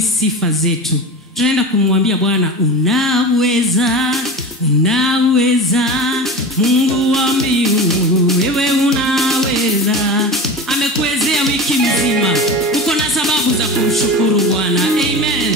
Sifa zetu. Tunaenda kumwambia Bwana, unaweza, unaweza, Mungu wa mbingu, wewe unaweza. Amekuwezea wiki mzima. Uko na sababu za kumshukuru Bwana. Amen.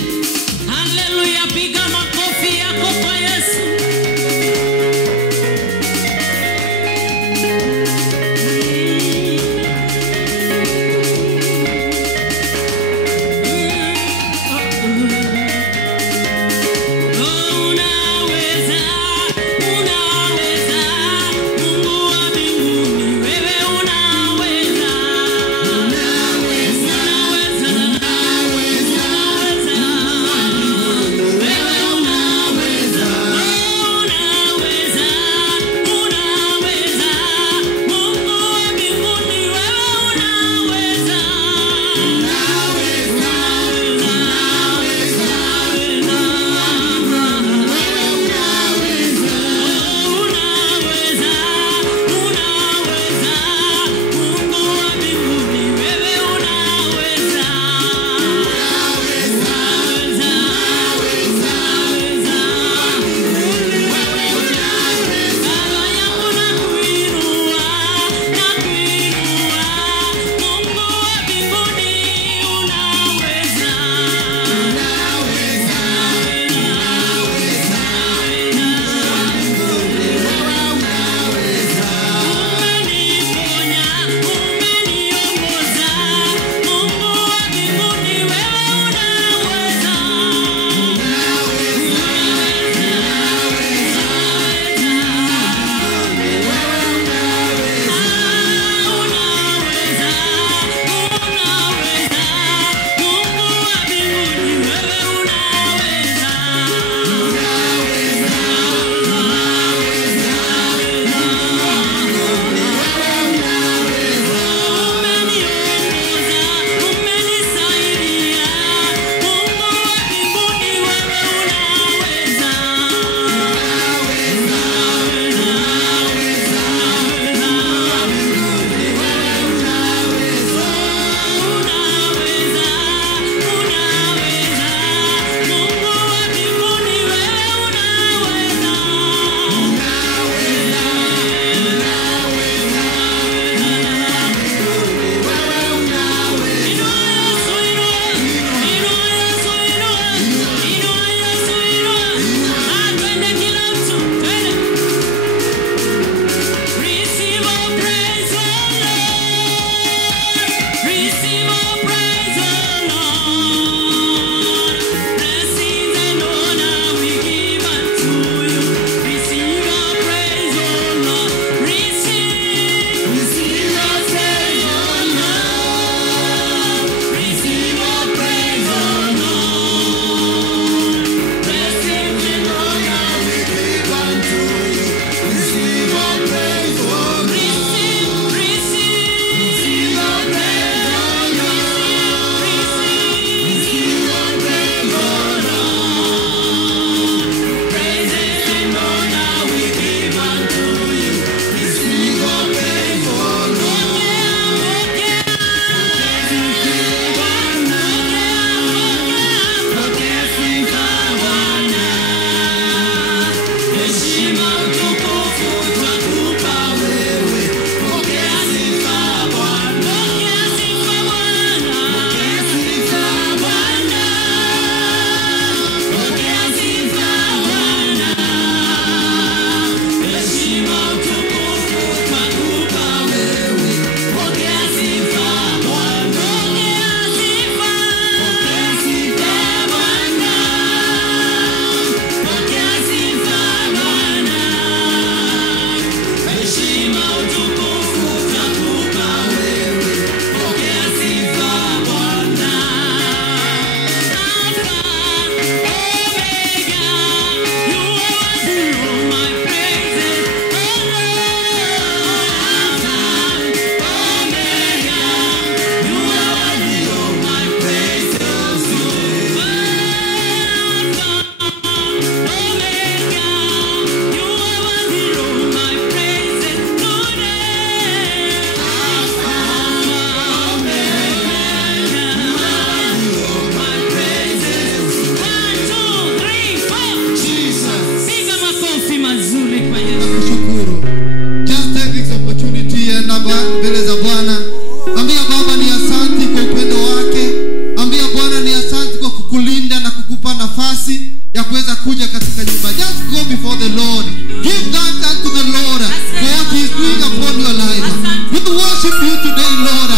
wanakuja katika nyumba. Just go before the Lord. Give thanks unto the Lord for what he is doing upon your life. We worship you today, Lord.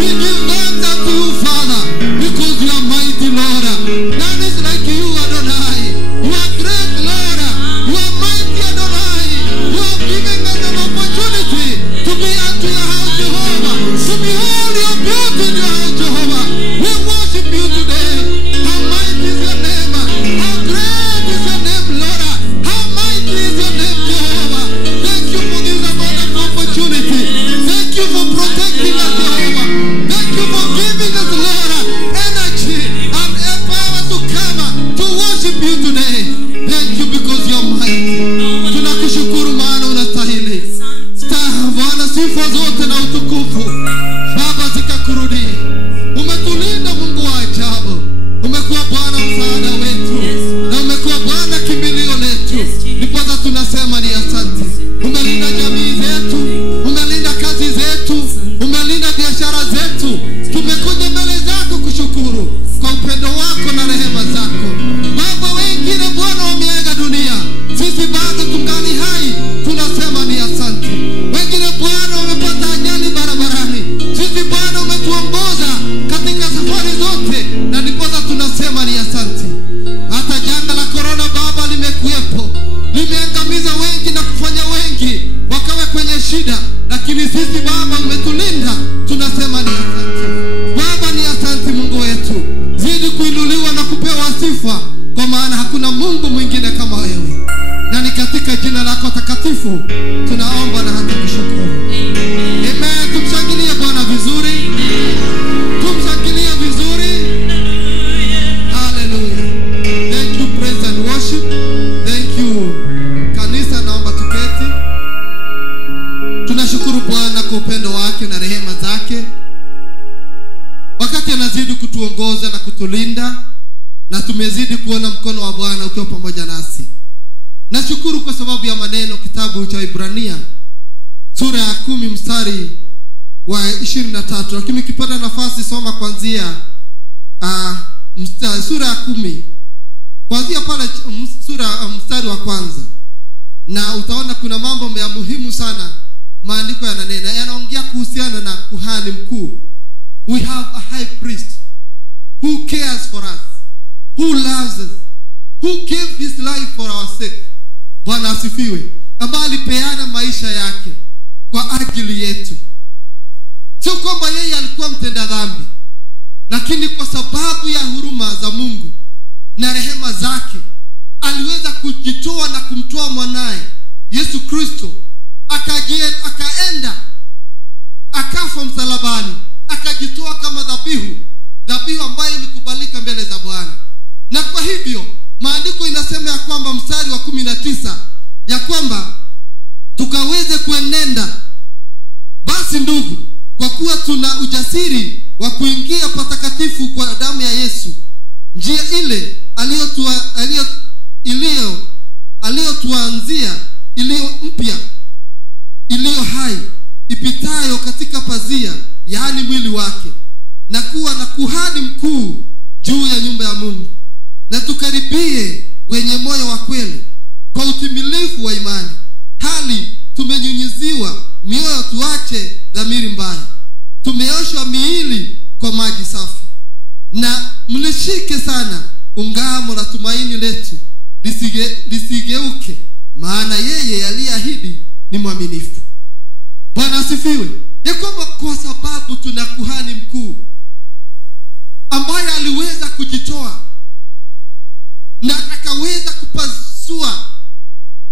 We give thanks unto you, Father, because you are mighty, Lord. None is like you, Adonai. You are great, Lord. You are mighty, Adonai. You have given us an opportunity to be unto your house, Jehovah. To behold your beauty in your house, Jehovah. We worship you today. How mighty is your name? How great is your name, Lord? How mighty is your name, Jehovah? Thank you for this abundant opportunity. Thank you for protecting us, Jehovah. Thank you for giving us, Lord, energy and power to come to worship you today. Thank you because you're mighty. Tunakushukuru maana unastahili. Bwana, sifa zote na utukufu Baba zikakurudi. Umetulinda Mungu wa ajabu. Umekuwa Bwana msaada wetu, na umekuwa Bwana kimbilio letu. Ndipo tunasema ni asante. Umelinda jamii zetu, umelinda kazi zetu, umelinda biashara zetu. Tumekuja mbele zako kushukuru kwa upendo wako na rehema zako. Baba, wengine Bwana wameaga dunia, sisi bado tungali hai, tunasema ni asante. Wengine Bwana wamepata ajali barabarani, sisi Bwana umetuongoza katika safari zote, na ndipo tunasema ni asante. Hata janga la corona Baba limekuwepo, limeangamiza wengi na kufanya wengi wakawe kwenye shida, lakini sisi Baba umetulinda, tunasema ni asante. Baba, ni asante Mungu wetu. Zidi kuinuliwa na kupewa sifa, kwa maana hakuna Mungu mwingine kama wewe. Na ni katika jina lako takatifu tunaomba na hata kushukuru. Amen. Tumshangilie Bwana vizuri. Tumshangilie vizuri. Hallelujah. Thank you, praise and worship. Thank you. Kanisa, naomba tuketi. Tunashukuru Bwana kwa upendo wake na rehema zake. Wakati anazidi kutuongoza na kutulinda, na tumezidi kuona mkono wa Bwana ukiwa pamoja nasi. Nashukuru kwa sababu ya maneno kitabu cha Ibrania sura ya 10 mstari wa 23. Lakini ukipata nafasi soma kuanzia sura ya 10 kuanzia pale mstari wa kwanza, na utaona kuna mambo ya muhimu sana maandiko yananena. Yanaongea kuhusiana na kuhani mkuu. We have a high priest who cares for us, who loves us, who gave his life for our sake. Bwana asifiwe. Ambaye alipeana maisha yake kwa ajili yetu. Sio kwamba yeye alikuwa mtenda dhambi, lakini kwa sababu ya huruma za Mungu na rehema zake aliweza kujitoa na kumtoa mwanae Yesu Kristo, akaenda akafa msalabani, akajitoa kama dhabihu ambayo ilikubalika mbele za Bwana. Na kwa hivyo maandiko inasema ya kwamba mstari wa 19 ya kwamba tukaweze kuenenda basi ndugu, kwa kuwa tuna ujasiri wa kuingia patakatifu kwa damu ya Yesu, njia ile aliyotuanzia, iliyo mpya, iliyo hai, ipitayo katika pazia, yaani mwili wake, na kuwa na kuhani mkuu juu ya nyumba ya Mungu. Na tukaribie wenye moyo wa kweli kwa utimilifu wa imani, hali tumenyunyiziwa mioyo, tuache dhamiri mbaya, tumeoshwa miili kwa maji safi, na mlishike sana ungamo la tumaini letu lisigeuke, maana yeye aliyeahidi ni mwaminifu. Bwana asifiwe. Ya kwamba kwa sababu tuna kuhani mkuu ambaye aliweza kujitoa na akaweza kupasua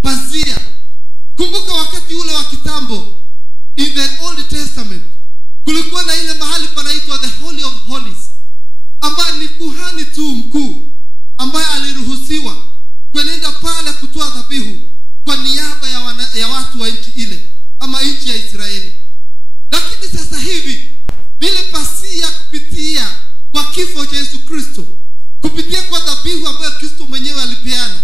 pazia. Kumbuka wakati ule wa kitambo, in the Old Testament, kulikuwa na ile mahali panaitwa the Holy of Holies, ambaye ni kuhani tu mkuu ambaye aliruhusiwa kwenda pale kutoa dhabihu kwa niaba ya watu wa nchi ile ama nchi ya Israeli. Lakini sasa hivi bila pasia, kupitia kwa kifo cha Yesu Kristo, kupitia kwa dhabihu ambayo Kristo mwenyewe alipeana,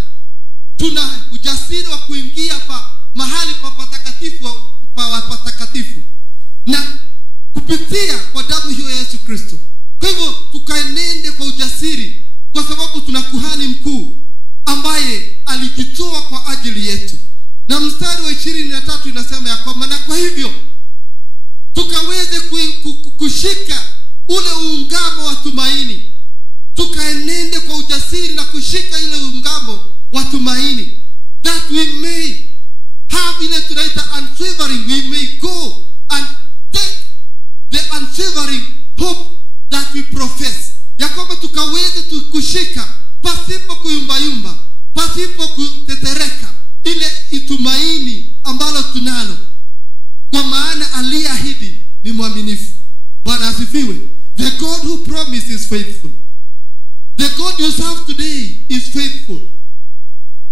tuna ujasiri wa kuingia mahali pa patakatifu na kupitia kwa damu hiyo ya Yesu Kristo. Kwa hivyo tukaenende kwa ujasiri, kwa sababu tuna kuhani mkuu ambaye kwa ajili yetu. Na mstari wa 23 inasema ya kwamba na kwa hivyo tukaweze kushika ule ungamo wa tumaini, tukaenende kwa ujasiri na kushika ile ungamo wa tumaini, that we may have ile tunaita unwavering, we may go and take the unwavering hope that we profess, ya kwamba tukaweze kushika pasipo kuyumbayumba, pasipo kutetereka ile itumaini ambalo tunalo, kwa maana aliyeahidi ni mwaminifu. Bwana asifiwe. The God who promised is faithful. The God you serve today is faithful.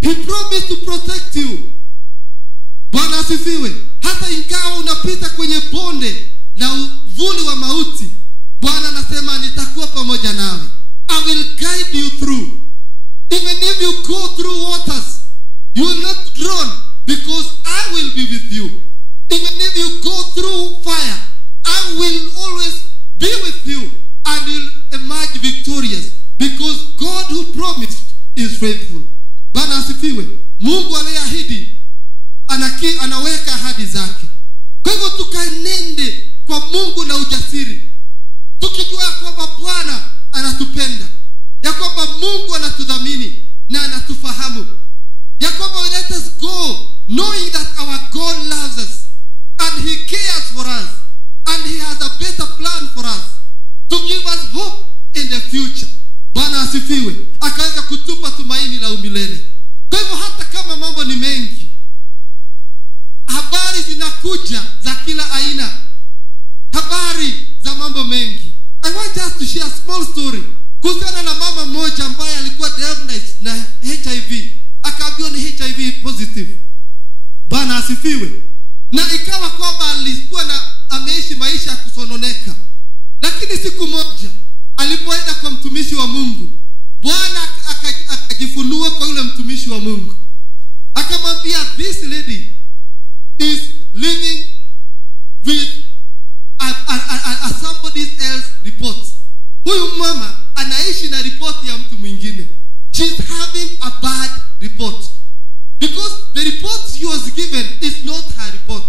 He promised to protect you. Bwana asifiwe. Hata ingawa unapita kwenye bonde na uvuli wa mauti, Bwana anasema nitakuwa pamoja nawe. I will guide you through. Even if you go through waters, you will not drown, because I will be with you. Even if you go through fire, I will always be with you, and you will emerge victorious, because God who promised is faithful. Bwana asifiwe. Mungu aliyeahidi anaweka ahadi zake. Kwa hivyo tukaenende kwa Mungu na ujasiri, tukijua kwamba Bwana anatupenda, ya kwamba Mungu anatudhamini na anatufahamu, ya kwamba let us go knowing that our God loves us and he cares for us and he has a better plan for us to give us hope in the future. Bwana asifiwe. Akaweza kutupa tumaini la umilele. Kwa hivyo hata kama mambo ni mengi, habari zinakuja za kila aina, habari za mambo mengi. I want just to share a small story kuhusiana na mama mmoja ambaye alikuwa diagnosed na HIV, akaambiwa ni HIV positive. Bwana asifiwe. Na ikawa kwamba alikuwa na ameishi maisha ya kusononeka. Lakini siku moja alipoenda kwa mtumishi wa Mungu, Bwana akajifunua kwa yule mtumishi wa Mungu. Akamwambia, this lady is living with a somebody else report. Huyu mama anaishi na report ya mtu mwingine. She's having a bad report, because the report she was given is not her report.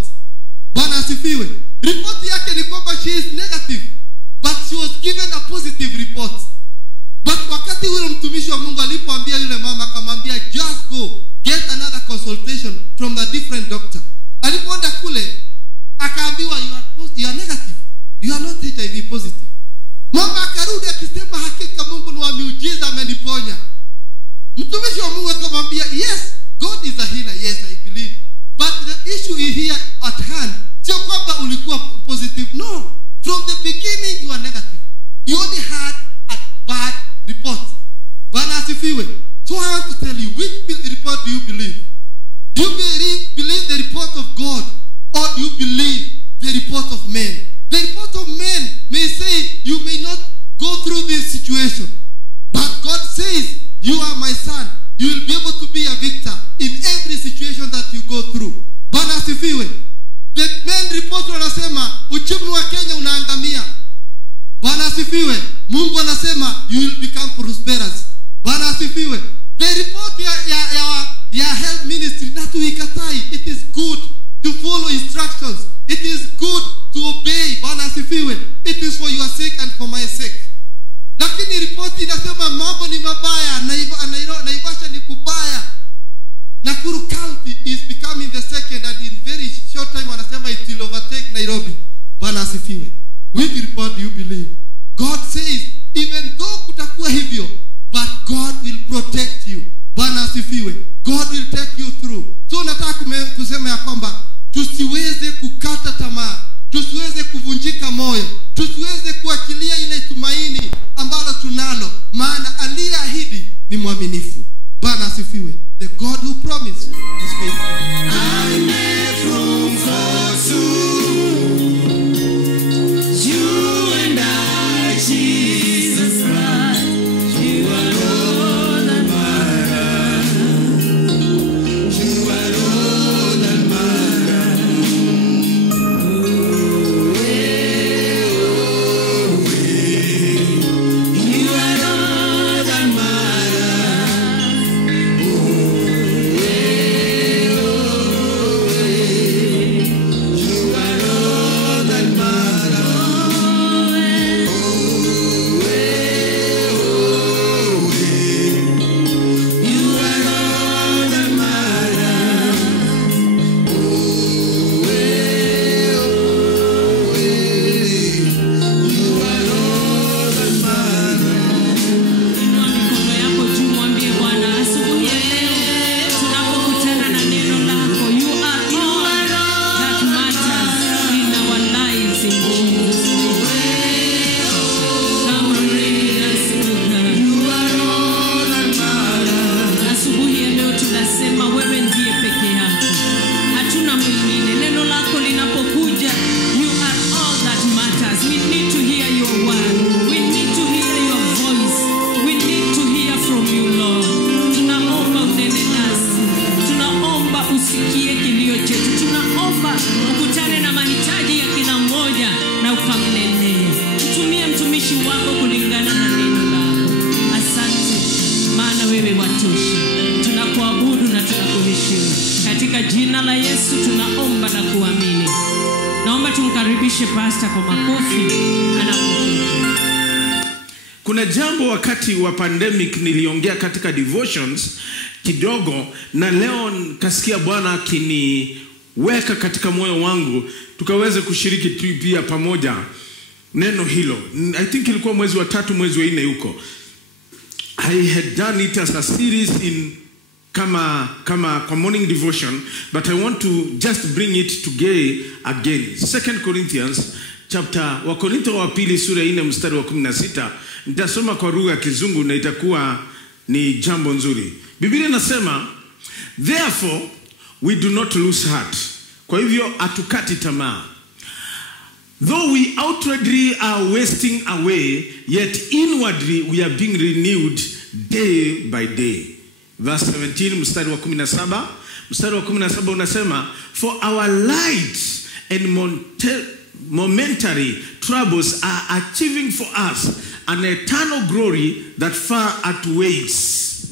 Bwana asifiwe. Report yake ni kwamba she is negative, but she was given a positive report. But wakati yule mtumishi wa Mungu alipoambia yule mama, akamwambia just go get another consultation from a different doctor. Alipoenda kule akaambiwa you are negative, you are not HIV positive. Mama akarudi akisema hakika Mungu ni wa miujiza, ameniponya. Mtumishi wa Mungu akamwambia, yes, God is a healer, yes I believe, but the issue is here at hand. Sio kwamba ulikuwa positive, no, from the beginning you are negative, you only had a bad report. Bwana asifiwe. So I want to tell you, which report do you believe? Do you believe the report of God, or do you believe the report of men? The report of men may say you may not go through this situation, but God says you are my son, you will be able to be a victor in every situation that you go through. Bwana asifiwe. The men report wanasema uchumi wa Kenya unaangamia. Bwana asifiwe. Mungu anasema you will become prosperous. Bwana asifiwe. The report ya health ministry natuikatai. It is good to follow instructions. It is good to obey. Bwana asifiwe. It is for your sake and for my sake. Lakini report inasema mambo ni mabaya, Naivasha ni kubaya. Nakuru County is becoming the second, and in very short time wanasema it will overtake Nairobi. Bwana asifiwe. Which report do you believe? God says even though kutakuwa hivyo, but God will protect you. Bwana asifiwe. God will take you through. So nataka kusema ya kwamba tusiweze kukata tamaa, tusiweze kuvunjika moyo, tusiweze kuachilia ile tumaini ambalo tunalo, maana aliyeahidi ni mwaminifu. Bwana asifiwe. The God who promised is faithful. I made room for two, you and I, Jesus Christ. You are all that matters. You are all that matters. You are all that matters. wewe watosha. Tunakuabudu na tunakuheshimu. Katika jina la Yesu tunaomba na kuamini. Naomba tumkaribishe pastor kwa makofi anapokuja. Kuna jambo wakati wa pandemic niliongea katika devotions kidogo, na leo kasikia Bwana akiniweka katika moyo wangu tukaweze kushiriki pia pamoja neno hilo. I think ilikuwa mwezi wa 3 mwezi wa 4 huko. I had done it as a series in kama morning devotion, but I want to just bring it together again. 2 Corinthians chapter wa Korintho wa pili sura 4 mstari wa 16. Nitasoma kwa lugha ya Kizungu na itakuwa ni jambo nzuri. Biblia inasema, therefore we do not lose heart. Kwa hivyo atukati tamaa. Though we outwardly are wasting away, yet inwardly we are being renewed day by day. Verse 17 mstari wa 17. Mstari wa 17 unasema, for our light and momentary troubles are achieving for us an eternal glory that far outweighs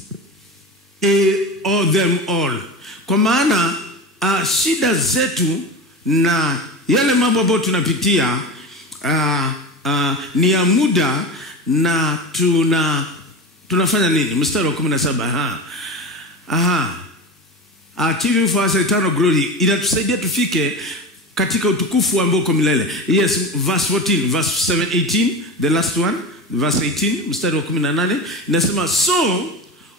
all them all. Kwa maana shida zetu na yale mambo ambayo tunapitia ni ya muda, na tunafanya nini? Mstari wa 17. Achieving for us eternal glory, inatusaidia tufike katika utukufu ambao uko milele. Yes, verse 14, verse 18, the last one, verse 18, mstari wa 18 inasema, so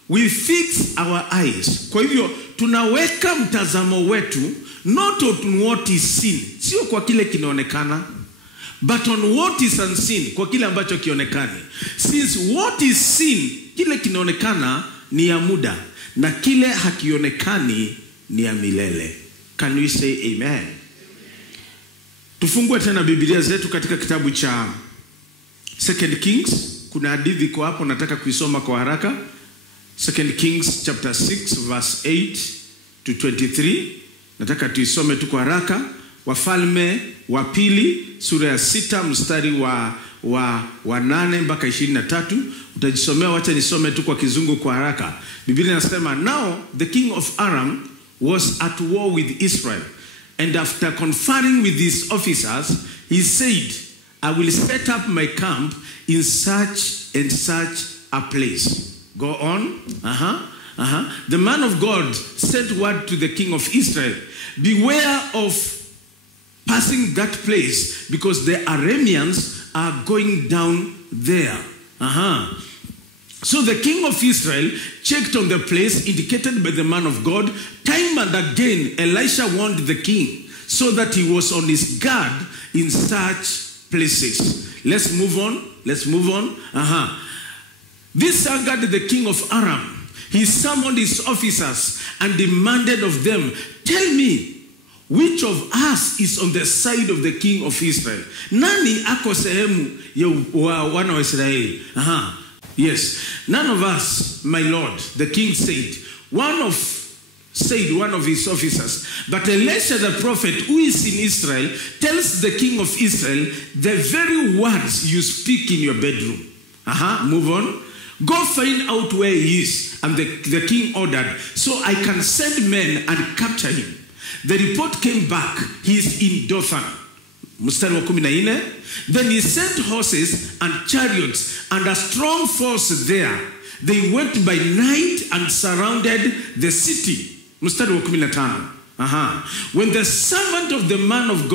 we fix our eyes. Kwa hivyo tunaweka mtazamo wetu not on what is seen, sio kwa kile kinaonekana, but on what is unseen, kwa kile ambacho kionekani. Since what is seen, kile kinaonekana ni ya muda, na kile hakionekani ni ya milele. Can we say amen? Tufungue tena Biblia zetu katika kitabu cha 2 Kings. Kuna hadithi kwa hapo nataka kuisoma kwa haraka. 2 Kings chapter 6 verse 8 to 23. Nataka tuisome tu kwa haraka. Wafalme wa pili sura ya 6 mstari wa 8 mpaka 23. Utajisomea, wacha nisome tu kwa Kizungu kwa haraka. Biblia inasema, now the king of Aram was at war with Israel, and after conferring with his officers, he said, I will set up my camp in such and such a place. Go on. The man of God sent word to the king of Israel, beware of passing that place, because the Arameans are going down there. So the king of Israel checked on the place indicated by the man of God. Time and again Elisha warned the king, so that he was on his guard in such places. Let's move on. This angered the king of Aram. He summoned his officers and demanded of them, tell me, which of us is on the side of the king of Israel? Nani ako sehemu ya wana wa Israeli? Yes, none of us, my lord, the king said. One of his officers, but Elisha the prophet, who is in Israel, tells the king of Israel the very words you speak in your bedroom. Move on. Go find out where he is. And the king ordered, so I can send men and capture him. The report came back, he is in Dothan. Mstari wa 14. Then he sent horses and chariots and a strong force there. They went by night and surrounded the city. Mstari wa 15. When the servant of the man of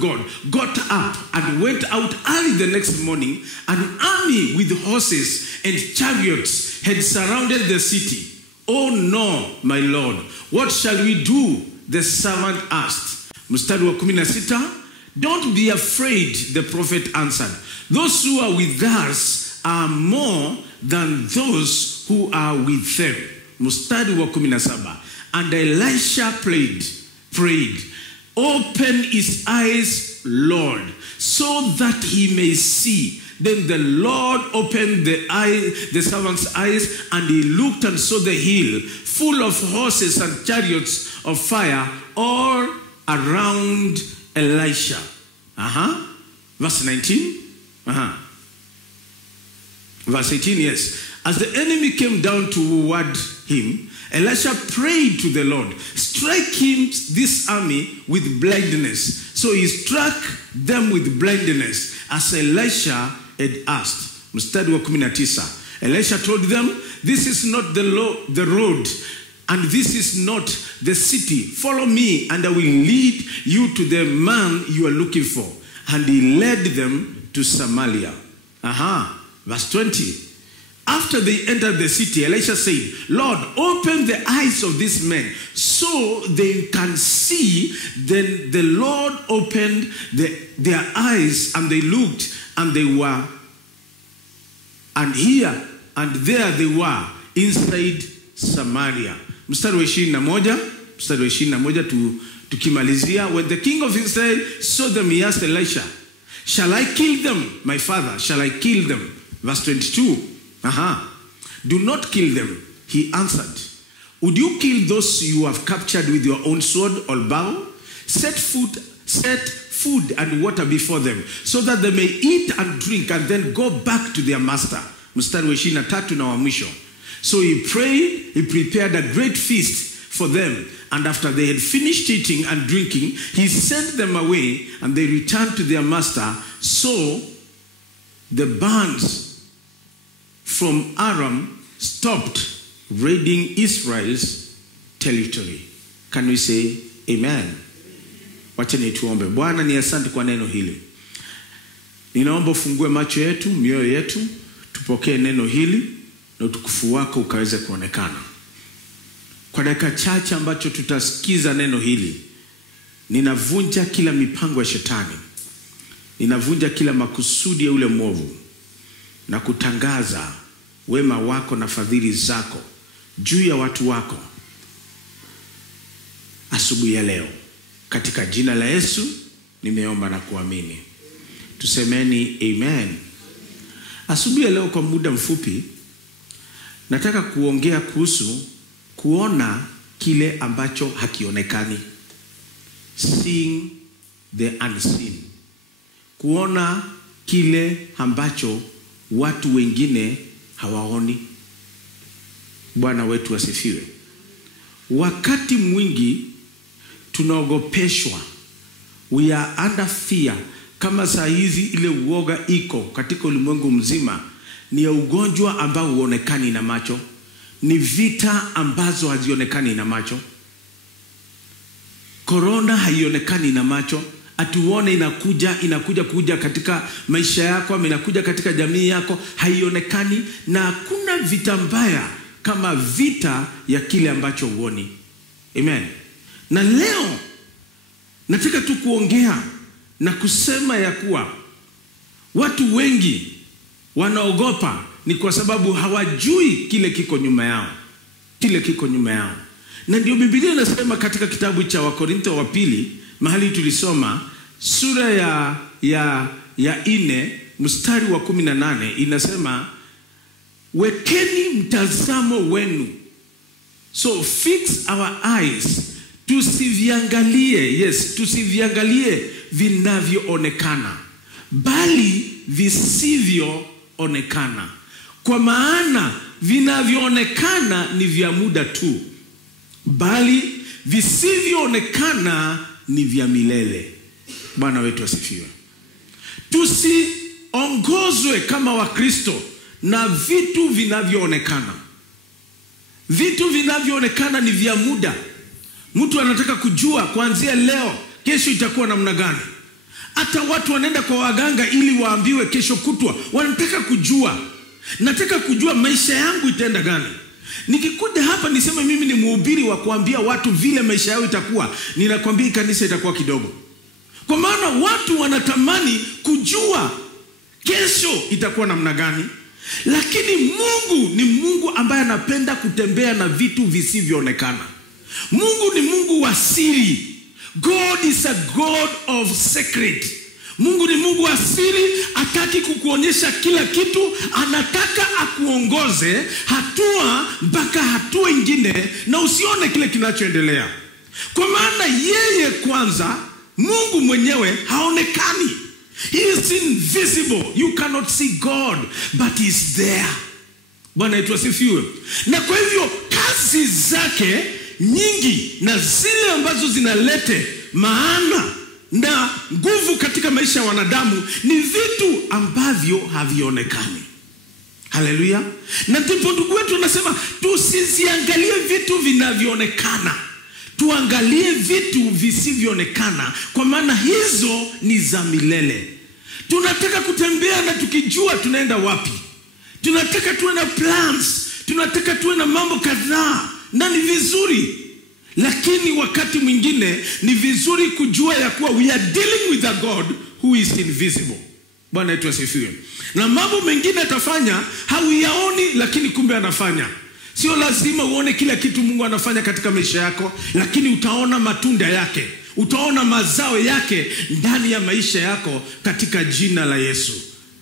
God got up and went out early the next morning, an army with horses and chariots had surrounded the city. Oh no, my lord, what shall we do? The servant asked. Mstari wa 16. Don't be afraid, the prophet answered. Those who are with us are more than those who are with them. Mstari wa 17. And Elisha prayed, open his eyes, Lord, so that he may see. Then the Lord opened the servant's eyes, and he looked and saw the hill full of horses and chariots of fire all around Elisha. Verse 19. Verse 18, yes. As the enemy came down toward him, Elisha prayed to the Lord, strike him, this army, with blindness. So he struck them with blindness, as Elisha had asked. Mstari wa 19. Elisha told them, this is not the road, and this is not the city. Follow me, and I will lead you to the man you are looking for. And he led them to Samaria. Verse 20. After they entered the city, Elisha said, Lord, open the eyes of these men so they can see. Then the Lord opened their eyes, and they looked, and they were, and here and there they were inside Samaria. Mstari wa 21 tukimalizia. When the king of Israel saw them, he asked Elisha, shall I kill them, my father? Shall I kill them? Verse 22. Do not kill them, he answered. Would you kill those you have captured with your own sword or bow? Set food and water before them, so that they may eat and drink and then go back to their master. Mstari wa 23 na wa mwisho. So he prayed, he prepared a great feast for them, and after they had finished eating and drinking, he sent them away, and they returned to their master. So the bands from Aram stopped raiding Israel's territory. Can we say amen? Wacha nituombe. Bwana, ni asante kwa neno hili. Ninaomba ufungue macho yetu, mioyo yetu, tupokee neno hili na utukufu wako ukaweze kuonekana. Kwa dakika chache ambacho tutasikiza neno hili, ninavunja kila mipango ya shetani. Ninavunja kila makusudi ya ule mwovu, na kutangaza wema wako na fadhili zako juu ya watu wako asubuhi ya leo. Katika jina la Yesu nimeomba na kuamini. Tusemeni amen. Asubuhi ya leo kwa muda mfupi nataka kuongea kuhusu kuona kile ambacho hakionekani. Seeing the unseen. Kuona kile ambacho watu wengine hawaoni. Bwana wetu asifiwe. Wakati mwingi tunaogopeshwa. We are under fear. Kama saa hizi ile uoga iko katika ulimwengu mzima, ni ya ugonjwa ambao huonekani na macho. Ni vita ambazo hazionekani na macho. Corona haionekani na macho. Atuone inakuja katika maisha yako, inakuja katika jamii yako, haionekani. Na hakuna vita mbaya kama vita ya kile ambacho uoni. Amen. Na leo nataka tu kuongea na kusema ya kuwa watu wengi wanaogopa ni kwa sababu hawajui kile kiko nyuma yao. Kile kiko nyuma yao. Na ndio Biblia inasema katika kitabu cha Wakorintho wa pili, mahali tulisoma sura ya 4 mstari wa 18, inasema wekeni mtazamo wenu. So fix our eyes, tusiviangalie vinavyoonekana, bali visivyoonekana. Kwa maana vinavyoonekana ni vya muda tu, bali visivyoonekana ni vya milele. Bwana wetu asifiwe. Tusiongozwe kama Wakristo na vitu vinavyoonekana. Vitu vinavyoonekana ni vya muda. Mtu anataka kujua kuanzia leo kesho itakuwa namna gani. Hata watu wanaenda kwa waganga ili waambiwe kesho kutwa. Wanataka kujua. Nataka kujua maisha yangu itaenda gani. Nikikuja hapa niseme mimi ni mhubiri wa kuambia watu vile maisha yao itakuwa, ninakwambia kanisa itakuwa kidogo. Kwa maana watu wanatamani kujua kesho itakuwa namna gani. Lakini Mungu ni Mungu ambaye anapenda kutembea na vitu visivyoonekana. Mungu ni Mungu wa siri. God is a God of secret. Mungu ni Mungu wa siri, hataki kukuonyesha kila kitu, anataka akuongoze hatua mpaka hatua nyingine na usione kile kinachoendelea. Kwa maana yeye kwanza, Mungu mwenyewe haonekani. He is invisible. You cannot see God, but he is there. Bwana yetu asifiwe. Na kwa hivyo kazi zake nyingi na zile ambazo zinalete maana na nguvu katika maisha ya wanadamu ni vitu ambavyo havionekani. Haleluya. Na ndipo ndugu wetu anasema tusiziangalie vitu vinavyoonekana, tuangalie vitu visivyoonekana, kwa maana hizo ni za milele. Tunataka kutembea na tukijua tunaenda wapi. Tunataka tuwe na plans, tunataka tuwe na mambo kadhaa, na ni vizuri. Lakini wakati mwingine ni vizuri kujua ya kuwa we are dealing with a God who is invisible. Bwana yetu asifiwe. Na mambo mengine atafanya hauyaoni, lakini kumbe anafanya. Sio lazima uone kila kitu Mungu anafanya katika maisha yako, lakini utaona matunda yake, utaona mazao yake ndani ya maisha yako katika jina la Yesu.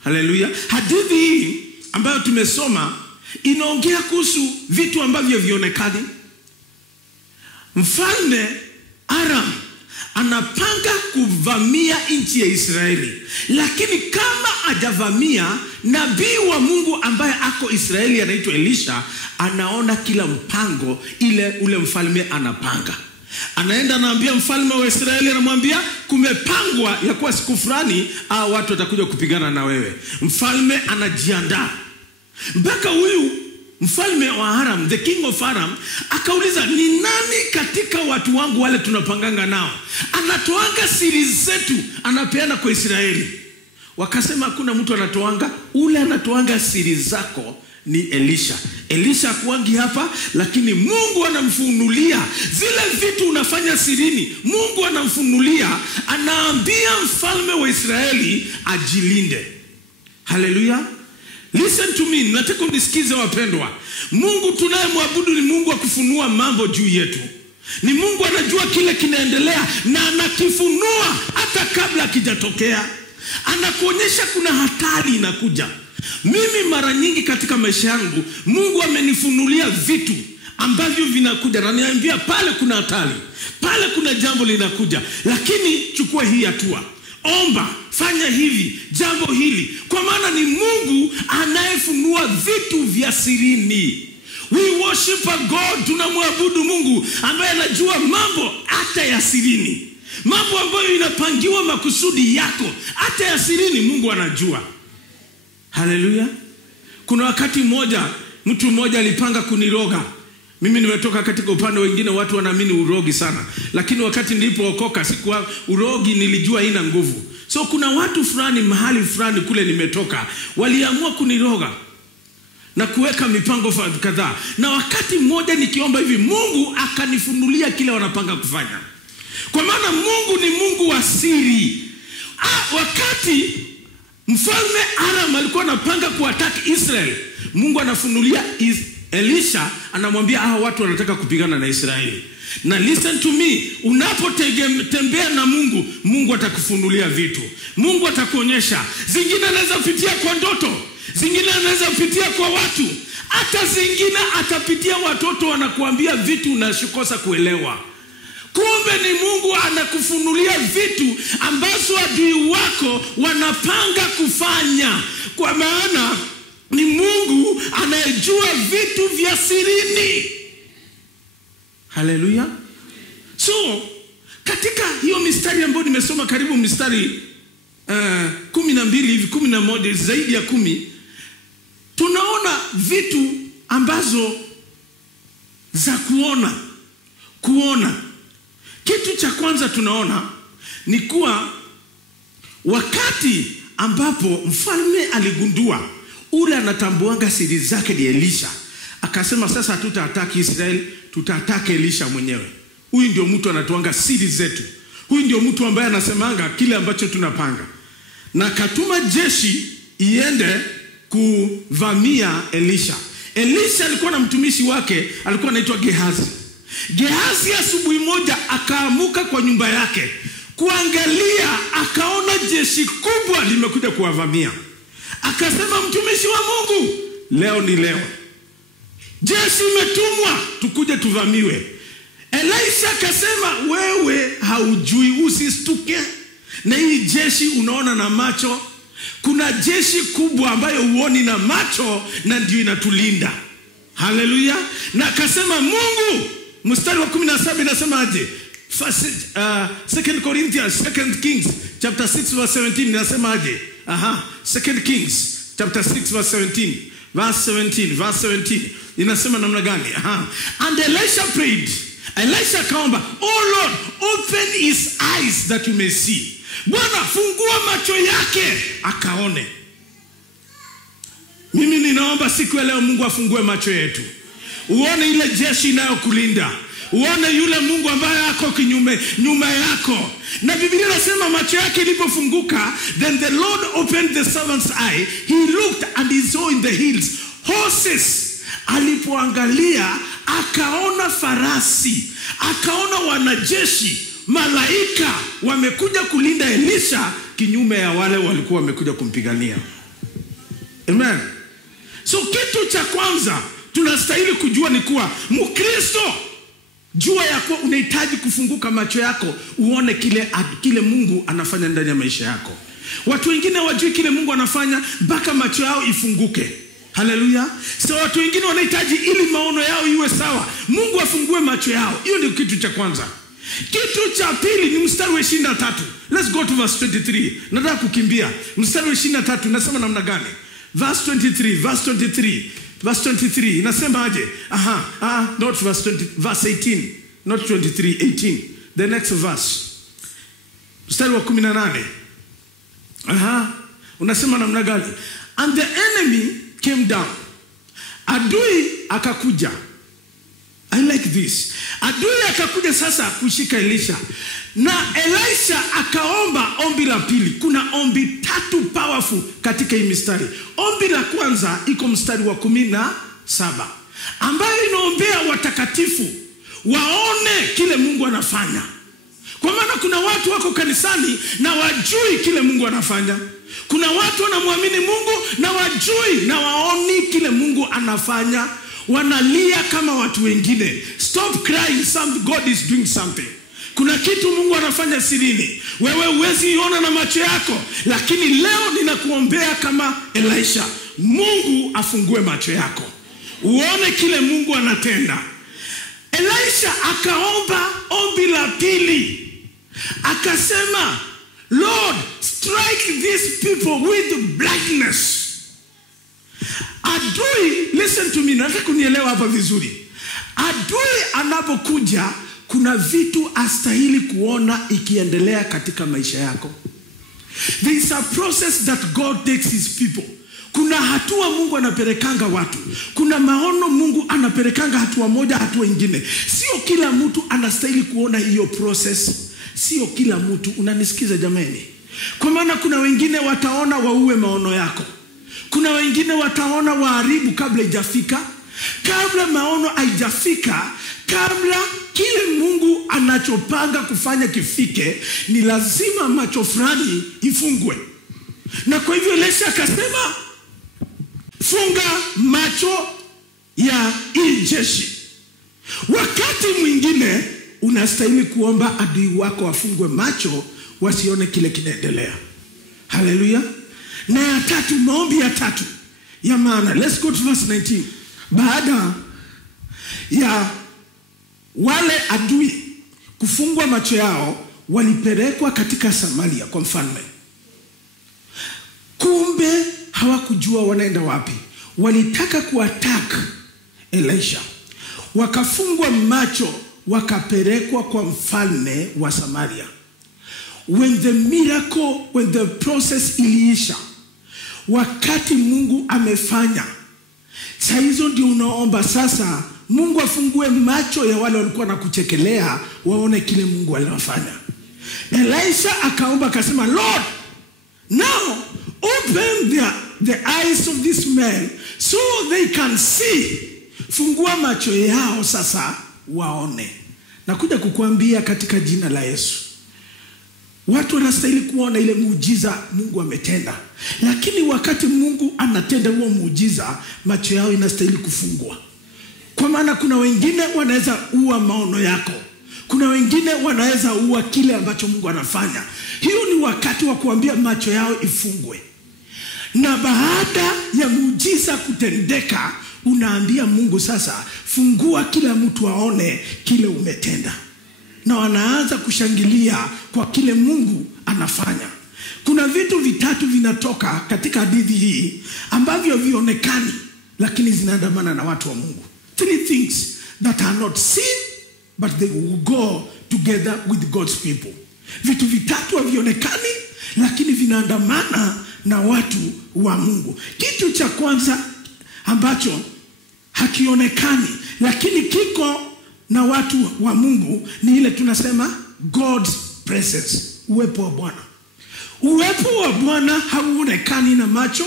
Haleluya. Hadithi hii ambayo tumesoma inaongea kuhusu vitu ambavyo vionekani. Mfalme Aram anapanga kuvamia nchi ya Israeli, lakini kama hajavamia, nabii wa Mungu ambaye ako Israeli anaitwa Elisha anaona kila mpango ule mfalme anapanga. Anaenda anaambia mfalme wa Israeli, anamwambia kumepangwa ya kuwa siku fulani watu watakuja kupigana na wewe. Mfalme anajiandaa. Mpaka huyu mfalme wa Aram, the king of Aram, akauliza ni nani katika watu wangu wale tunapanganga nao anatoanga siri zetu anapeana kwa Israeli? Wakasema hakuna mtu anatoanga, ule anatoanga siri zako ni Elisha. Elisha hakuangi hapa, lakini Mungu anamfunulia zile vitu unafanya sirini. Mungu anamfunulia, anaambia mfalme wa Israeli ajilinde. Haleluya. Listen to me, nataka unisikize wapendwa. Mungu tunayemwabudu ni Mungu wa kufunua mambo juu yetu. Ni Mungu anajua kile kinaendelea na anakifunua hata kabla kijatokea. Anakuonyesha kuna hatari inakuja. Mimi mara nyingi katika maisha yangu Mungu amenifunulia vitu ambavyo vinakuja, na niambia pale kuna hatari, pale kuna jambo linakuja, lakini chukua hii hatua. Omba, fanya hivi, jambo hili, kwa maana ni Mungu anayefunua vitu vya sirini. We worship a God, tunamwabudu Mungu ambaye anajua mambo hata ya sirini. Mambo ambayo inapangiwa makusudi yako hata ya sirini Mungu anajua. Haleluya. Kuna wakati mmoja mtu mmoja alipanga kuniroga. Mimi nimetoka katika upande wengine watu wanaamini urogi sana, lakini wakati nilipookoka sikuwa urogi, nilijua haina nguvu. So kuna watu fulani mahali fulani kule nimetoka waliamua kuniroga na kuweka mipango kadhaa. Na wakati mmoja nikiomba hivi Mungu akanifunulia kile wanapanga kufanya. Kwa maana Mungu ni Mungu wa siri. Wakati mfalme Aram alikuwa anapanga kuattack Israel, Mungu anafunulia Elisha, anamwambia watu wanataka kupigana na Israeli. Na listen to me, unapotembea na Mungu, Mungu atakufunulia vitu. Mungu atakuonyesha. Zingine anaweza pitia kwa ndoto, zingine anaweza pitia kwa watu, hata zingine atapitia watoto wanakuambia vitu unashikosa kuelewa. Kumbe ni Mungu anakufunulia vitu ambazo adui wako wanapanga kufanya, kwa maana ni Mungu anayejua vitu vya sirini. Haleluya. So katika hiyo mistari ambayo nimesoma, karibu mistari 12 hivi, 11, zaidi ya 10, tunaona vitu ambazo za kuona. Kitu cha kwanza tunaona ni kuwa wakati ambapo mfalme aligundua ule anatambuanga siri zake ni Elisha, akasema sasa hatutaataki Israeli, tutaataka Elisha mwenyewe. Huyu ndio mtu anatuanga siri zetu. Huyu ndio mtu ambaye anasemanga kile ambacho tunapanga. Na katuma jeshi iende kuvamia Elisha. Elisha alikuwa na mtumishi wake, alikuwa anaitwa Gehazi. Gehazi asubuhi moja akaamuka kwa nyumba yake kuangalia, akaona jeshi kubwa limekuja kuwavamia. Akasema, mtumishi wa Mungu, leo ni leo, jeshi imetumwa tukuje tuvamiwe. Elisha akasema, wewe haujui, usistuke na hii jeshi unaona na macho, Kuna jeshi kubwa ambayo huoni na macho na ndio inatulinda. Haleluya. Na akasema Mungu, mstari wa 17 inasema aje? 2 Corinthians, 2 Kings chapter 6 verse 17 inasema aje? 2 Kings chapter 6 verse 17. Verse 17 inasema namna gani? And Elisha prayed. Elisha akaomba, oh Lord, open his eyes that you may see. Bwana, fungua macho yake akaone. Mimi ninaomba siku ya leo Mungu afungue macho yetu. Uone ile jeshi inayokulinda. Uone yule Mungu ambaye ako kinyume nyuma yako. Na Biblia inasema macho yake ilipofunguka, then the Lord opened the servant's eye. He looked and he saw in the hills horses. Alipoangalia akaona farasi, akaona wanajeshi, malaika wamekuja kulinda Elisha kinyume ya wale walikuwa wamekuja kumpigania. Amen. So kitu cha kwanza tunastahili kujua ni kuwa Mkristo, jua ya kuwa unahitaji kufunguka macho yako uone kile Mungu anafanya ndani ya maisha yako. Watu wengine wajui kile Mungu anafanya mpaka macho yao ifunguke. Haleluya. So watu wengine wanahitaji ili maono yao iwe sawa, Mungu afungue macho yao. Hiyo ndio kitu cha kwanza. Kitu cha pili ni mstari wa 23. Let's go to verse 23. Nataka kukimbia. Mstari wa 23 unasema namna gani? Verse 23 inasema aje? Not verse 20, verse 18, not 23, 18. The next verse. Mstari wa 18. Unasema namna gani? And the enemy came down. Adui akakuja. I like this. Adui akakuja sasa kushika Elisha. Na Elisha akaomba ombi la pili. Kuna ombi tatu powerful katika hii mistari. Ombi la kwanza iko mstari wa 17, ambayo inaombea watakatifu waone kile Mungu anafanya. Kwa maana kuna watu wako kanisani na wajui kile Mungu anafanya. Kuna watu wanamwamini Mungu na wajui na waoni kile Mungu anafanya. Wanalia kama watu wengine. Stop crying, God is doing something. Kuna kitu Mungu anafanya sirini. Wewe huwezi iona na macho yako, lakini leo ninakuombea kama Elisha. Mungu afungue macho yako, uone kile Mungu anatenda. Elisha akaomba ombi la pili. Akasema, Lord, strike these people with blindness. Adui, listen to me, nataka kunielewa hapa vizuri. Adui anapokuja, kuna vitu astahili kuona ikiendelea katika maisha yako. There is a process that God takes his people. Kuna hatua Mungu anapelekanga watu. Kuna maono Mungu anapelekanga hatua moja hatua ingine. Sio kila mtu anastahili kuona hiyo process. Sio kila mtu. Unanisikiza jamani? Kwa maana kuna wengine wataona waue maono yako. Kuna wengine wataona waharibu kabla haijafika. Kabla maono haijafika, kabla kile Mungu anachopanga kufanya kifike, ni lazima macho fulani ifungwe. Na kwa hivyo Elisha akasema, funga macho ya hii jeshi. Wakati mwingine unastahili kuomba adui wako afungwe macho wasione kile kinaendelea. Haleluya. Na ya tatu, maombi ya tatu ya maana. Let's go to verse 19. Baada ya wale adui kufungwa macho yao, walipelekwa katika Samaria kwa mfalme. Kumbe hawakujua wanaenda wapi. Walitaka kuattack Elisha. Wakafungwa macho, wakapelekwa kwa mfalme wa Samaria. When the process iliisha, wakati Mungu amefanya, saa hizo ndio unaomba sasa Mungu afungue macho ya wale walikuwa na kuchekelea waone kile Mungu alifanya. Elisha akaomba akasema, Lord, now open the eyes of this man so they can see. Fungua macho yao sasa waone. Nakuja kukuambia katika jina la Yesu, watu wanastahili kuona ile muujiza Mungu ametenda. Lakini wakati Mungu anatenda huo muujiza, macho yao inastahili kufungwa. Kwa maana kuna wengine wanaweza ua maono yako. Kuna wengine wanaweza ua kile ambacho Mungu anafanya. Hiyo ni wakati wa kuambia macho yao ifungwe. Na baada ya muujiza kutendeka, unaambia Mungu sasa, fungua kila mtu aone kile umetenda. Na wanaanza kushangilia kwa kile Mungu anafanya. Kuna vitu vitatu vinatoka katika hadithi hii ambavyo vionekani lakini zinaandamana na watu wa Mungu. 3 things that are not seen but they will go together with God's people. Vitu vitatu havionekani lakini vinaandamana na watu wa Mungu. Kitu cha kwanza ambacho hakionekani lakini kiko na watu wa Mungu ni ile tunasema God's presence, uwepo wa Bwana. Uwepo wa Bwana hauonekani na macho,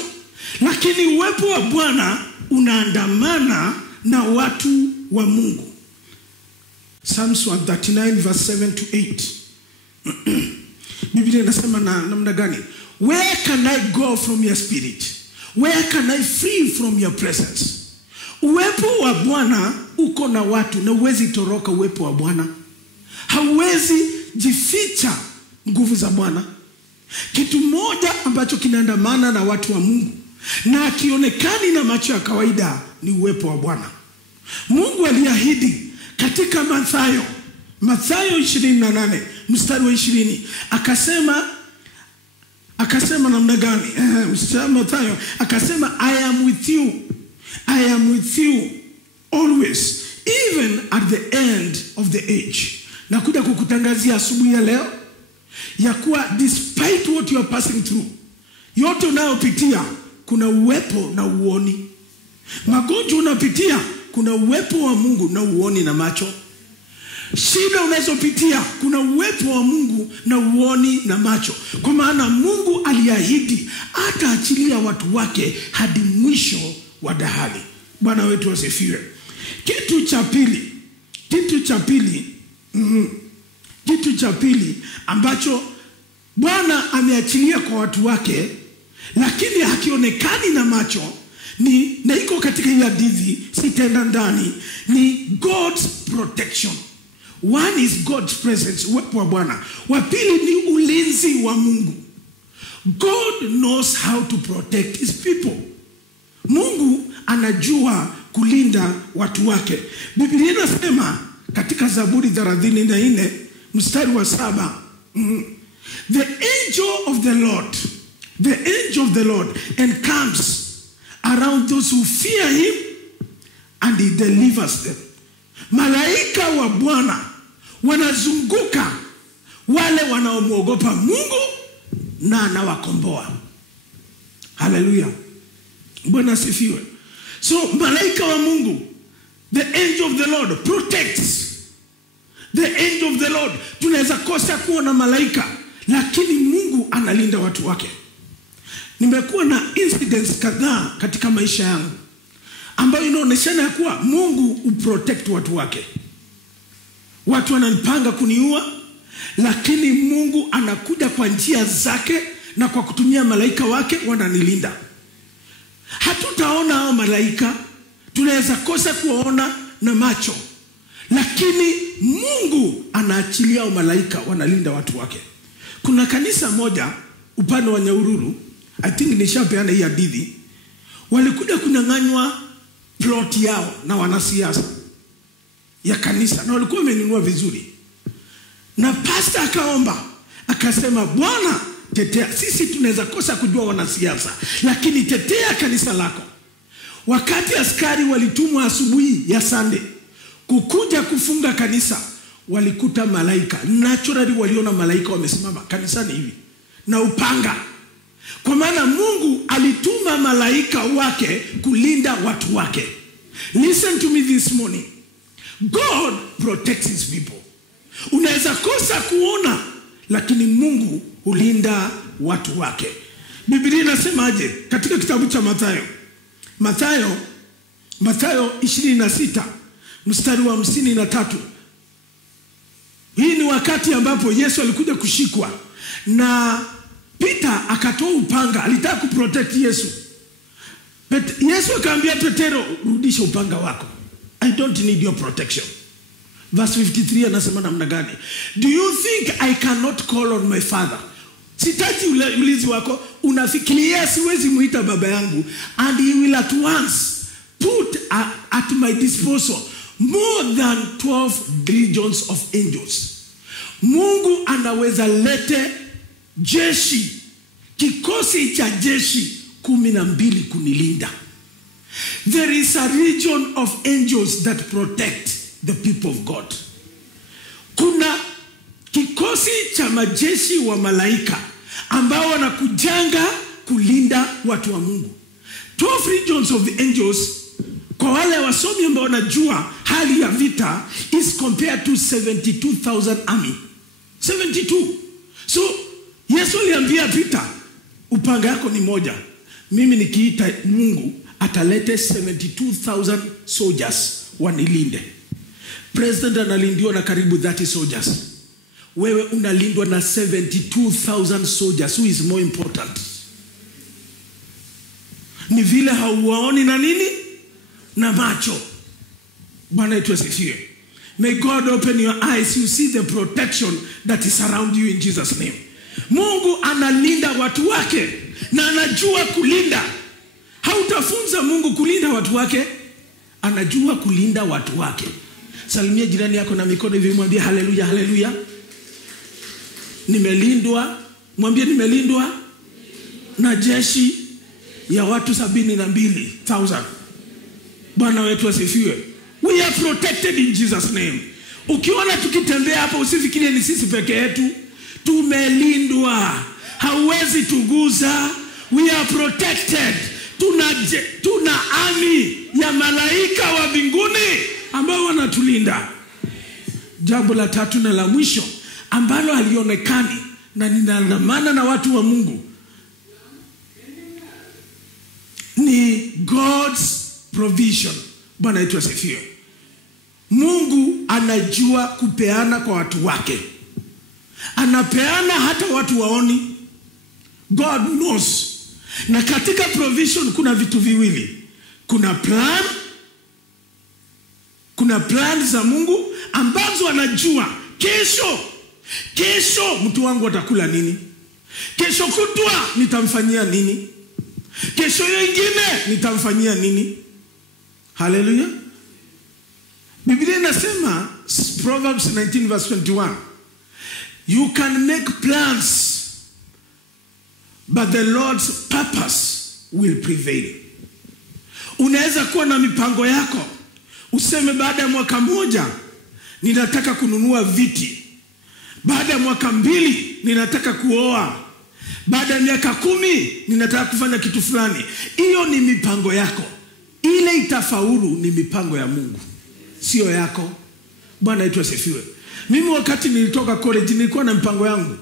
lakini uwepo wa Bwana unaandamana na watu wa Mungu. Psalms 139 verse 7 to 8. Biblia inasema namna gani? Where can I go from your spirit? Where can I flee from your presence? Uwepo wa Bwana uko na watu na huwezi toroka uwepo wa Bwana. Hauwezi jificha nguvu za Bwana. Kitu moja ambacho kinaandamana na watu wa Mungu na kionekani na macho ya kawaida ni uwepo wa Bwana. Mungu aliahidi katika Mathayo 28 mstari wa 20 akasema namna gani? Mathayo akasema, I am with you always, even at the end of the age. Nakuja kukutangazia asubuhi ya leo ya kuwa despite what you are passing through, yote unayopitia kuna uwepo na uoni. Magonjwa unapitia kuna uwepo wa Mungu na uoni na macho. Shida unazopitia kuna uwepo wa Mungu na uoni na macho. Kwa maana Mungu aliahidi ataachilia watu wake hadi mwisho wa dahari. Bwana wetu asifiwe. Kitu cha pili ambacho Bwana ameachilia kwa watu wake lakini hakionekani na macho na iko katika hii hadithi, sitaenda ndani, ni God's protection. One is God's presence, uwepo wa Bwana. Wa pili ni ulinzi wa Mungu. God knows how to protect his people. Mungu anajua kulinda watu wake. Biblia inasema katika Zaburi 34 mstari wa 7, the angel of the Lord encamps around those who fear him and he delivers them. Malaika wa Bwana wanazunguka wale wanaomwogopa Mungu na anawakomboa. Hallelujah. Bwana asifiwe. So malaika wa Mungu, the angel of the Lord protects. The angel of the Lord, tunaweza kosa kuona malaika lakini Mungu analinda watu wake. Nimekuwa na incidents kadhaa katika maisha yangu ambayo inaoneshana ya kuwa Mungu uprotect watu wake. Watu wananipanga kuniua lakini Mungu anakuja kwa njia zake na kwa kutumia malaika wake wananilinda. Hatutaona hao malaika, tunaweza kosa kuona na macho, lakini Mungu anaachilia hao malaika wanalinda watu wake. Kuna kanisa moja upande wa Nyahururu, I think nishapeana hii hadithi, walikuja kunyang'anywa plot yao na wanasiasa ya kanisa na walikuwa wamenunua vizuri. Na pastor akaomba, akasema, Bwana tetea, sisi tunaweza kosa kujua wanasiasa lakini tetea kanisa lako. Wakati askari walitumwa asubuhi ya Sunday kukuja kufunga kanisa, walikuta malaika. Naturally waliona malaika wamesimama kanisani hivi na upanga. Kwa maana Mungu alituma malaika wake kulinda watu wake. Listen to me this morning. God protects his people. Unaweza kosa kuona lakini Mungu hulinda watu wake. Biblia inasemaje katika kitabu cha Mathayo 26 mstari wa 53. Hii ni wakati ambapo Yesu alikuja kushikwa na Peter akatoa upanga, alitaka kuprotect Yesu. Yesu akamwambia Petero, rudisha upanga wako. I don't need your protection. Verse 53 anasema namna gani? Do you think I cannot call on my Father Sitaji ulizi wako, unafikiria siwezi muita baba yangu, and he will at once put at my disposal more than 12 legions of angels. Mungu anaweza lete jeshi, kikosi cha jeshi 12 kunilinda. There is a legion of angels that protect the people of God. Kuna kikosi cha majeshi wa malaika ambao wanakujanga kulinda watu wa Mungu. 12 legions of the angels, kwa wale wasomi ambao wanajua hali ya vita, is compared to 72,000 army. 72. So Yesu aliambia Peter, upanga yako ni moja. Mimi nikiita Mungu atalete 72,000 soldiers wanilinde. President analindiwa na karibu 30 soldiers. Wewe unalindwa na 72,000 soldiers. Who is more important? Ni vile hauwaoni na nini? Na macho. Bwana yetu asifiwe. May God open your eyes. You see the protection that is around you in Jesus' name. Mungu analinda watu wake na anajua kulinda. Hautafunza Mungu kulinda watu wake, anajua kulinda watu wake. Salimia jirani yako na mikono hivi, mwambie haleluya, haleluya. Nimelindwa, mwambie nimelindwa na jeshi ya watu 72,000. Bwana wetu asifiwe. We are protected in Jesus' name. Ukiona tukitembea hapa usifikirie ni sisi peke yetu. Tumelindwa. Hauwezi tuguza. We are protected. Tuna army ya malaika wa mbinguni ambao wanatulinda. Jambo la tatu na la mwisho ambalo halionekani na ninaandamana na watu wa Mungu ni God's provision. Bwana yetu asifiwe. Mungu anajua kupeana kwa watu wake. Anapeana hata watu waoni. God knows. Na katika provision kuna vitu viwili. Kuna plan za Mungu ambazo anajua kesho mtu wangu atakula nini? Kesho kutwa nitamfanyia nini? Kesho nyingine nitamfanyia nini? Hallelujah. Biblia inasema Proverbs 19 verse 21. You can make plans, but the Lord's purpose will prevail. Unaweza kuwa na mipango yako. Useme baada ya mwaka moja ninataka kununua viti. Baada ya mwaka 2 ninataka kuoa. Baada ya miaka 10 ninataka kufanya kitu fulani. Hiyo ni mipango yako. Ile itafaulu ni mipango ya Mungu, sio yako. Bwana yetu asifiwe. Mimi wakati nilitoka college nilikuwa na mipango yangu.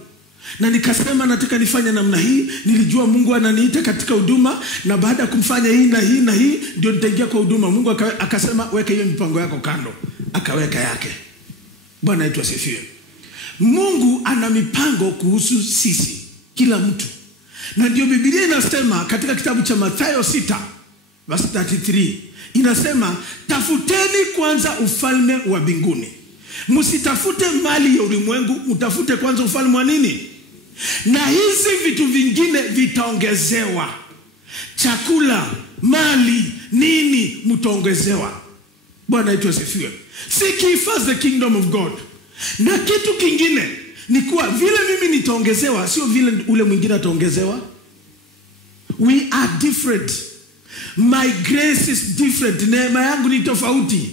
Na nikasema nataka nifanye namna hii. Nilijua Mungu ananiita katika huduma, na baada ya kumfanya hii na hii na hii ndio nitaingia kwa huduma. Mungu akasema weka hiyo mipango yako kando. Akaweka yake. Bwana yetu asifiwe. Mungu ana mipango kuhusu sisi, kila mtu. Na ndio Biblia inasema katika kitabu cha Mathayo 6 verse 33 inasema, tafuteni kwanza ufalme wa mbinguni. Msitafute mali ya ulimwengu, mtafute kwanza ufalme wa nini? Na hizi vitu vingine vitaongezewa. Chakula, mali, nini mtaongezewa. Bwana yetu asifiwe. Seek first the kingdom of God. Na kitu kingine ni kuwa vile mimi nitaongezewa sio vile ule mwingine ataongezewa. We are different. My grace is different. Neema yangu ni tofauti.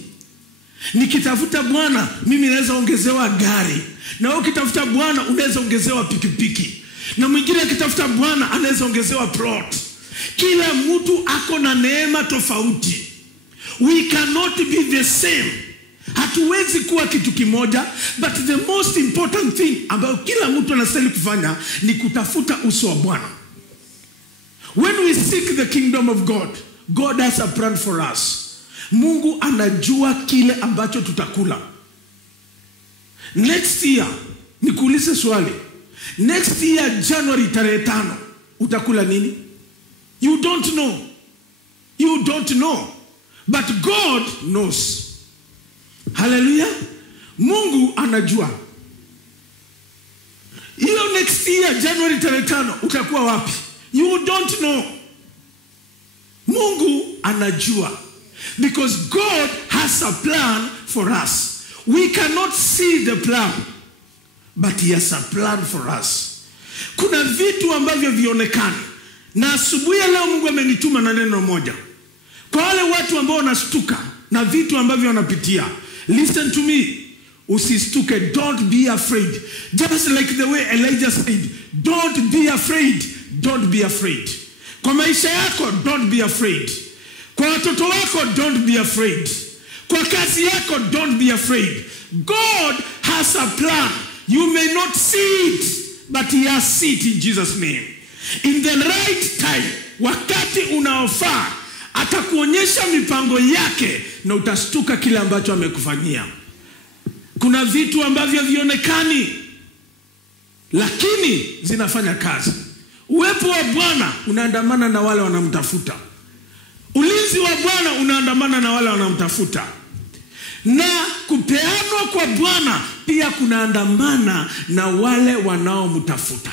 Nikitafuta Bwana mimi naweza ongezewa gari, na wewe ukitafuta Bwana unaweza ongezewa pikipiki, na mwingine akitafuta Bwana anaweza ongezewa plot. Kila mtu ako na neema tofauti. We cannot be the same. Hatuwezi kuwa kitu kimoja. But the most important thing ambayo kila mtu anastahili kufanya ni kutafuta uso wa Bwana. When we seek the kingdom of God, God has a plan for us. Mungu anajua kile ambacho tutakula. Next year, nikuulize swali. Next year January 5 utakula nini? You don't know. You don't know. But God knows. Hallelujah. Mungu anajua. Hiyo next next year January 5 utakuwa wapi? You don't know. Mungu anajua. Because God has a plan for us. We cannot see the plan, but he has a plan for us. Kuna vitu ambavyo vionekani. Na asubuhi ya leo Mungu amenituma na neno moja. Kwa wale watu ambao wanastuka na vitu ambavyo wanapitia, listen to me. Usistuke, don't be afraid. Just like the way Elijah said, don't be afraid. Don't be afraid. Kwa maisha yako, don't be afraid. Kwa watoto wako, don't be afraid. Kwa kazi yako, don't be afraid. God has a plan. You may not see it, but he has it in Jesus' name. In the right time, wakati unaofaa, atakuonyesha mipango yake na utastuka kile ambacho amekufanyia. Kuna vitu ambavyo vionekani, lakini zinafanya kazi. Uwepo wa Bwana unaandamana na wale wanamtafuta. Ulinzi wa Bwana unaandamana na wale wanamtafuta. Na kupeanwa kwa Bwana pia kunaandamana na wale wanaomtafuta.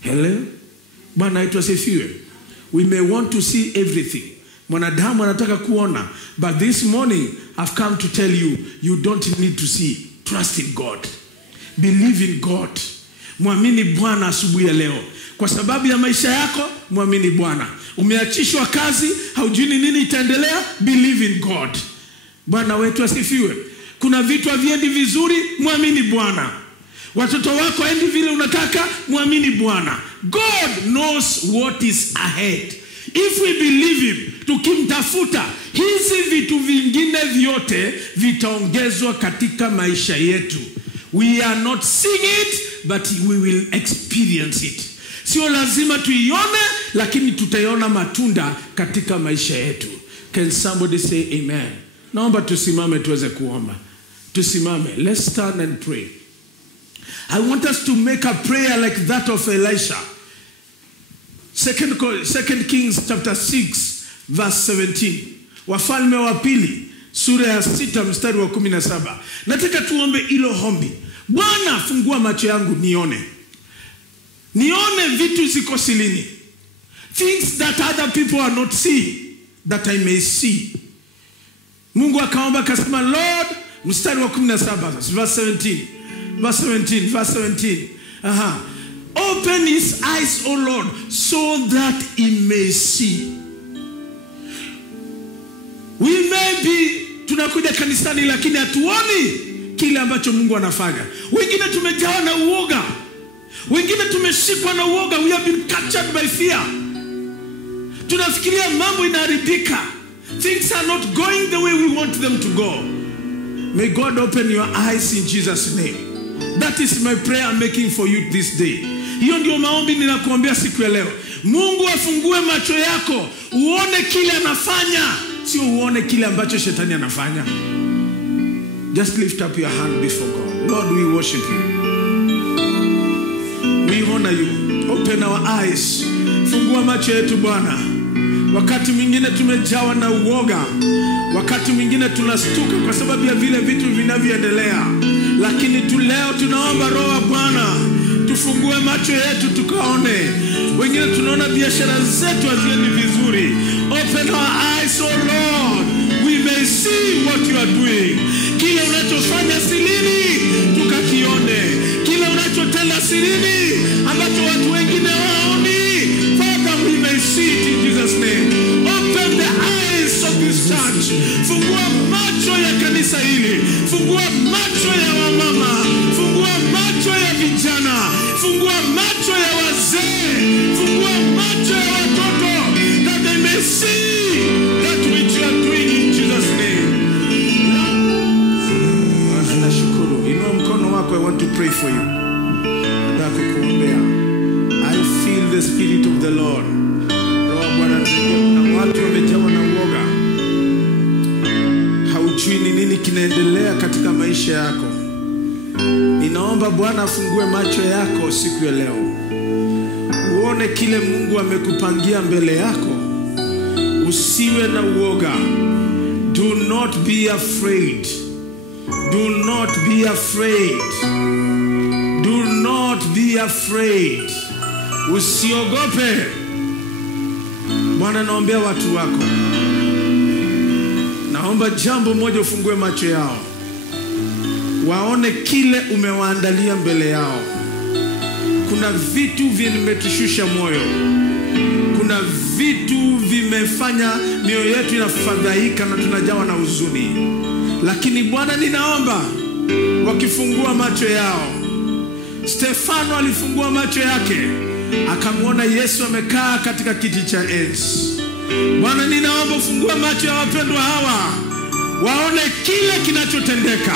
Hello? Bwana wetu asifiwe. We may want to see everything. Mwanadamu anataka kuona. But this morning I've come to tell you, you don't need to see. Trust in God. Believe in God. Muamini Bwana asubuhi ya leo. Kwa sababu ya maisha yako, muamini Bwana. Umeachishwa kazi, haujui nini itaendelea, believe in God. Bwana wetu asifiwe. Kuna vitu haviendi vizuri, muamini Bwana. Watoto wako haendi vile unataka, muamini Bwana. God knows what is ahead. If we believe him, tukimtafuta, hizi vitu vingine vyote vitaongezwa katika maisha yetu. We are not seeing it, but we will experience it. Sio lazima tuione, lakini tutaiona matunda katika maisha yetu. Can somebody say amen? Naomba tusimame tuweze kuomba. Tusimame. Let's stand and pray. I want us to make a prayer like that of Elisha. Second Kings chapter 6 verse 17. Wafalme wa pili sura ya 6 mstari wa 17. Nataka tuombe hilo ombi. Bwana, fungua macho yangu nione. Nione vitu ziko silini. Things that other people are not seeing, that I may see. Mungu akaomba akasema, Lord, mstari wa 17 verse 17. Open his eyes, O Lord, so that he may see. We may be tunakuja kanisani lakini hatuoni kile ambacho Mungu anafanya. Wengine tumejawa na uoga. Wengine tumeshikwa na uoga. We have been captured by fear. Tunafikiria mambo inaharibika. Things are not going the way we want them to go. May God open your eyes in Jesus' name. That is my prayer I'm making for you this day. Hiyo ndio maombi ninakuombea siku ya leo. Mungu afungue macho yako, uone kile anafanya, sio uone kile ambacho shetani anafanya. Just lift up your hand before God. Lord, we worship you. We honor you. Open our eyes. Fungua macho yetu Bwana. Wakati mwingine tumejawa na uoga. Wakati mwingine tunastuka kwa sababu ya vile vitu vinavyoendelea. Lakini leo tunaomba Roho wa Bwana tufungue macho yetu tukaone. Wengine tunaona biashara zetu haziendi vizuri. Open our eyes, oh Lord. We may see what you are doing. Kile unachofanya silini tukakione. Kile unachotenda silini ambacho watu wengine waoni. Father, we may see it in Jesus' name. Open the eyes of this church. Fungua macho ya kanisa hili. Fungua macho ya wamama. Fungua macho ya vijana. Fungua macho ya wazee. Fungua macho ya watoto. That they may see that which you are doing in Jesus' name. Nashukuru. Inua mkono wako. I want to pray for you. I feel the Spirit of the Lord. Roho Bwana, kuna watu wamejawa na uoga. Haujui ni nini kinaendelea katika maisha yako. Ninaomba Bwana afungue macho yako siku ya leo. Uone kile Mungu amekupangia mbele yako. Usiwe na uoga. Do not be afraid. Do not be afraid. Do not not be afraid. Usiogope. Bwana, naombea watu wako. Naomba jambo moja, ufungue macho yao. Waone kile umewaandalia mbele yao. Kuna vitu vimetushusha moyo. Kuna vitu vimefanya mioyo yetu inafadhaika na tunajawa na huzuni. Lakini Bwana, ninaomba wakifungua macho yao. Stefano alifungua macho yake, akamwona Yesu amekaa katika kiti cha enzi. Bwana, ninaomba fungua macho ya wapendwa hawa, waone kile kinachotendeka.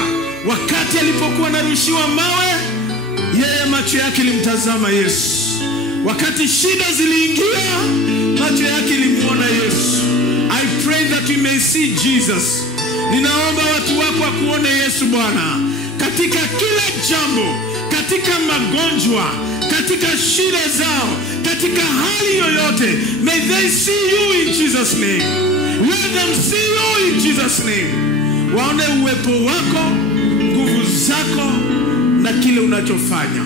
Wakati alipokuwa anarushiwa mawe, yeye macho yake limtazama Yesu. Wakati shida ziliingia, macho yake limuona Yesu. I pray that we may see Jesus. Ninaomba watu wako wakuone Yesu Bwana, katika kila jambo, katika magonjwa, katika shida zao, katika hali yoyote. May they see you in Jesus' name. Let them see you in Jesus' name. Waone uwepo wako, nguvu zako na kile unachofanya.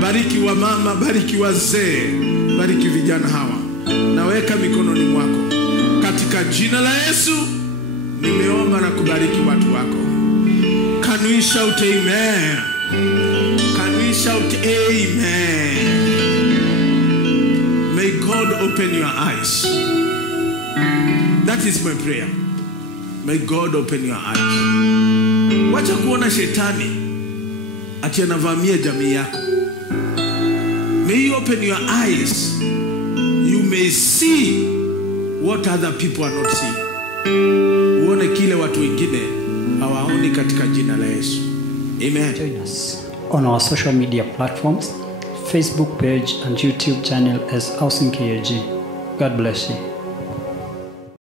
Bariki wa mama, bariki wazee, bariki vijana hawa. Naweka mikononi mwako. Katika jina la Yesu nimeomba na kubariki watu wako. Can we shout amen? Can we shout amen? May God open your eyes. That is my prayer. May God open your eyes. Wacha kuona shetani ati anavamia jamii yako. May you open your eyes. You may see what other people are not seeing. Uone kile watu wengine hawaoni katika jina la Yesu. Amen. Join us on our social media platforms, Facebook page and YouTube channel as Housing KAG. God bless you.